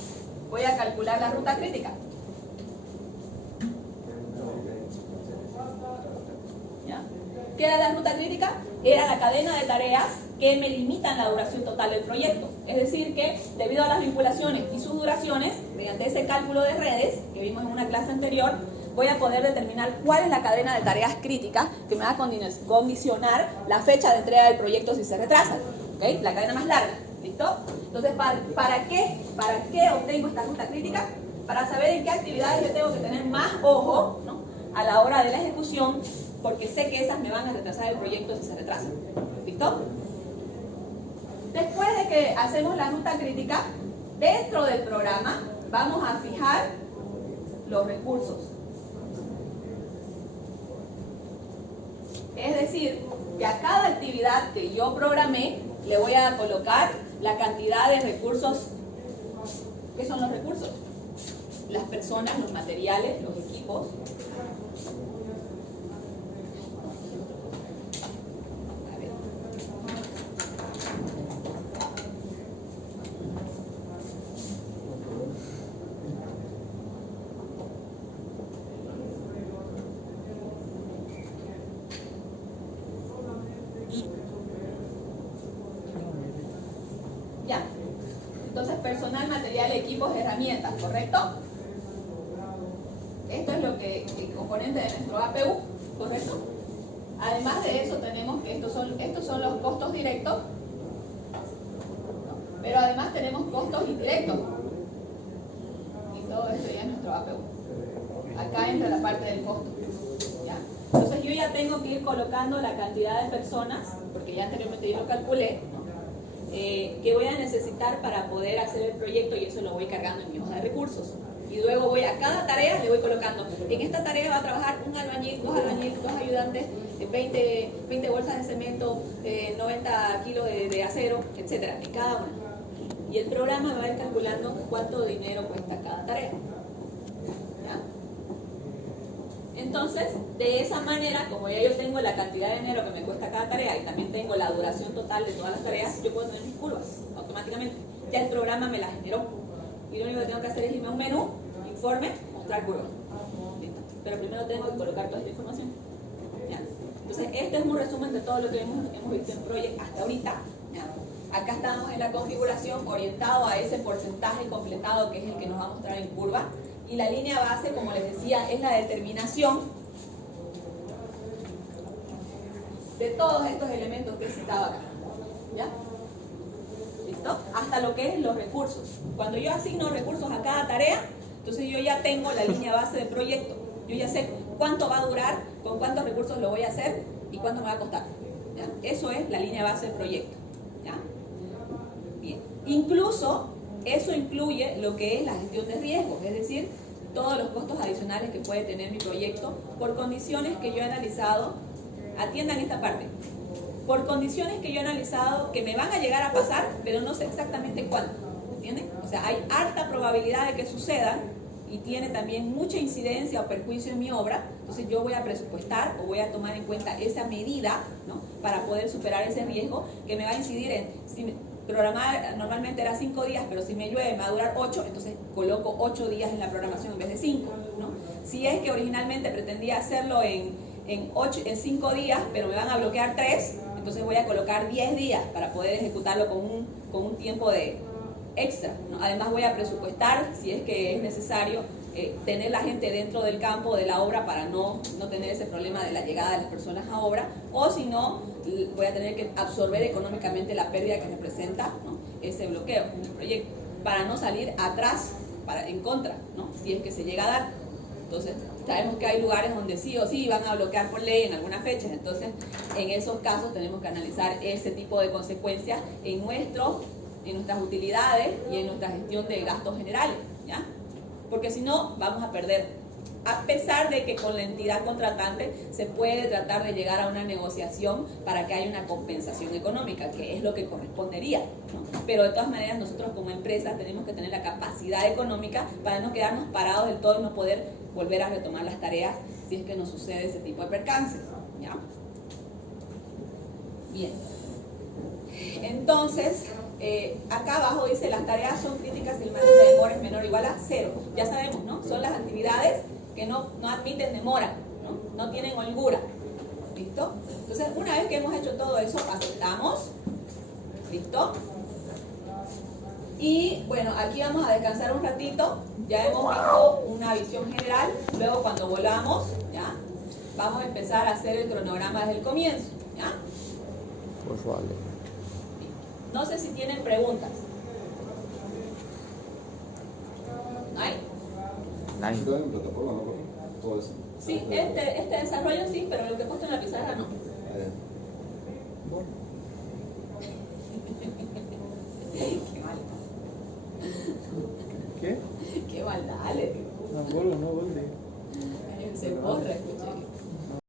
voy a calcular la ruta crítica. ¿Ya? ¿Qué era la ruta crítica? Era la cadena de tareas que me limitan la duración total del proyecto. Es decir que, debido a las vinculaciones y sus duraciones, mediante ese cálculo de redes, que vimos en una clase anterior, voy a poder determinar cuál es la cadena de tareas críticas que me va a condicionar la fecha de entrega del proyecto si se retrasa. ¿Okay? La cadena más larga. ¿Listo? Entonces, ¿para qué obtengo esta ruta crítica? Para saber en qué actividades yo tengo que tener más ojo, ¿no? A la hora de la ejecución, porque sé que esas me van a retrasar el proyecto si se retrasan. ¿Listo? Después de que hacemos la ruta crítica, dentro del programa vamos a fijar los recursos. Es decir, que a cada actividad que yo programé le voy a colocar la cantidad de recursos. ¿Qué son los recursos? Las personas, los materiales, los equipos. Ya. Entonces, personal, material, equipos, herramientas, ¿correcto? Esto es lo que el componente de nuestro APU, ¿correcto? Además de eso tenemos que estos son los costos directos, pero además tenemos costos indirectos. Y todo esto ya es nuestro APU. Acá entra la parte del costo, ¿ya? Entonces yo ya tengo que ir colocando la cantidad de personas, porque ya anteriormente yo lo calculé, ¿no? Que voy a necesitar para poder hacer el proyecto, y eso lo voy cargando en mi hoja de recursos. Y luego voy a cada tarea, le voy colocando, en esta tarea va a trabajar un albañil, dos ayudantes, 20 bolsas de cemento, 90 kilos de acero, etcétera, en cada una. Y el programa me va a ir calculando cuánto dinero cuesta cada tarea. ¿Ya? Entonces, de esa manera, como ya yo tengo la cantidad de dinero que me cuesta cada tarea y también tengo la duración total de todas las tareas, yo puedo tener mis curvas automáticamente. Ya el programa me las generó. Y lo único que tengo que hacer es irme a un menú, informe, mostrar curva. ¿Listo? Pero primero tengo que colocar toda esta información. ¿Ya? Entonces, este es un resumen de todo lo que hemos visto en Project hasta ahorita. ¿Ya? Acá estamos en la configuración orientado a ese porcentaje completado que es el que nos va a mostrar en curva. Y la línea base, como les decía, es la determinación de todos estos elementos que citaba acá. ¿Ya? ¿Listo? Hasta lo que es los recursos. Cuando yo asigno recursos a cada tarea, entonces yo ya tengo la línea base del proyecto. Yo ya sé cuánto va a durar, con cuántos recursos lo voy a hacer y cuánto me va a costar. ¿Ya? Eso es la línea base del proyecto. ¿Ya? Bien. Incluso eso incluye lo que es la gestión de riesgos, es decir, todos los costos adicionales que puede tener mi proyecto por condiciones que yo he analizado. Atiendan esta parte. Por condiciones que yo he analizado que me van a llegar a pasar, pero no sé exactamente cuándo. ¿Entienden? O sea, hay harta probabilidad de que sucedan y tiene también mucha incidencia o perjuicio en mi obra, entonces yo voy a presupuestar o voy a tomar en cuenta esa medida, ¿no?, para poder superar ese riesgo que me va a incidir en, si programar normalmente era 5 días, pero si me llueve me va a durar 8, entonces coloco 8 días en la programación en vez de 5, ¿no? Si es que originalmente pretendía hacerlo en 5 días, pero me van a bloquear 3, entonces voy a colocar 10 días para poder ejecutarlo con un tiempo de extra, ¿no? Además voy a presupuestar, si es que es necesario, tener la gente dentro del campo de la obra para no tener ese problema de la llegada de las personas a obra, o si no, voy a tener que absorber económicamente la pérdida que representa, ¿no?, ese bloqueo en el proyecto, para no salir atrás, en contra, ¿no?, si es que se llega a dar. Entonces, sabemos que hay lugares donde sí o sí van a bloquear por ley en algunas fechas, entonces en esos casos tenemos que analizar ese tipo de consecuencias en nuestras utilidades y en nuestra gestión de gastos generales, ¿ya? Porque si no, vamos a perder. A pesar de que con la entidad contratante se puede tratar de llegar a una negociación para que haya una compensación económica, que es lo que correspondería, ¿no? Pero de todas maneras nosotros como empresa tenemos que tener la capacidad económica para no quedarnos parados del todo y no poder volver a retomar las tareas si es que nos sucede ese tipo de percances, ¿ya? Bien. Entonces, acá abajo dice las tareas son críticas si el margen de demora es menor o igual a 0. Ya sabemos, ¿no? Son las actividades que no admiten demora, no tienen holgura. ¿Listo? Entonces, una vez que hemos hecho todo eso, aceptamos. ¿Listo? Y bueno, aquí vamos a descansar un ratito. Ya hemos visto una visión general. Luego, cuando volvamos, ¿ya?, vamos a empezar a hacer el cronograma desde el comienzo, ¿ya? Pues vale. No sé si tienen preguntas. ¿No hay? Nice. Entonces, en plataforma, ¿no? Todo eso. Sí, este desarrollo sí, pero lo que he puesto en la pizarra no. Qué mal. ¿Qué? Qué maldad, le digo. No vuelvo, no vuelvo. Se corre, escuché.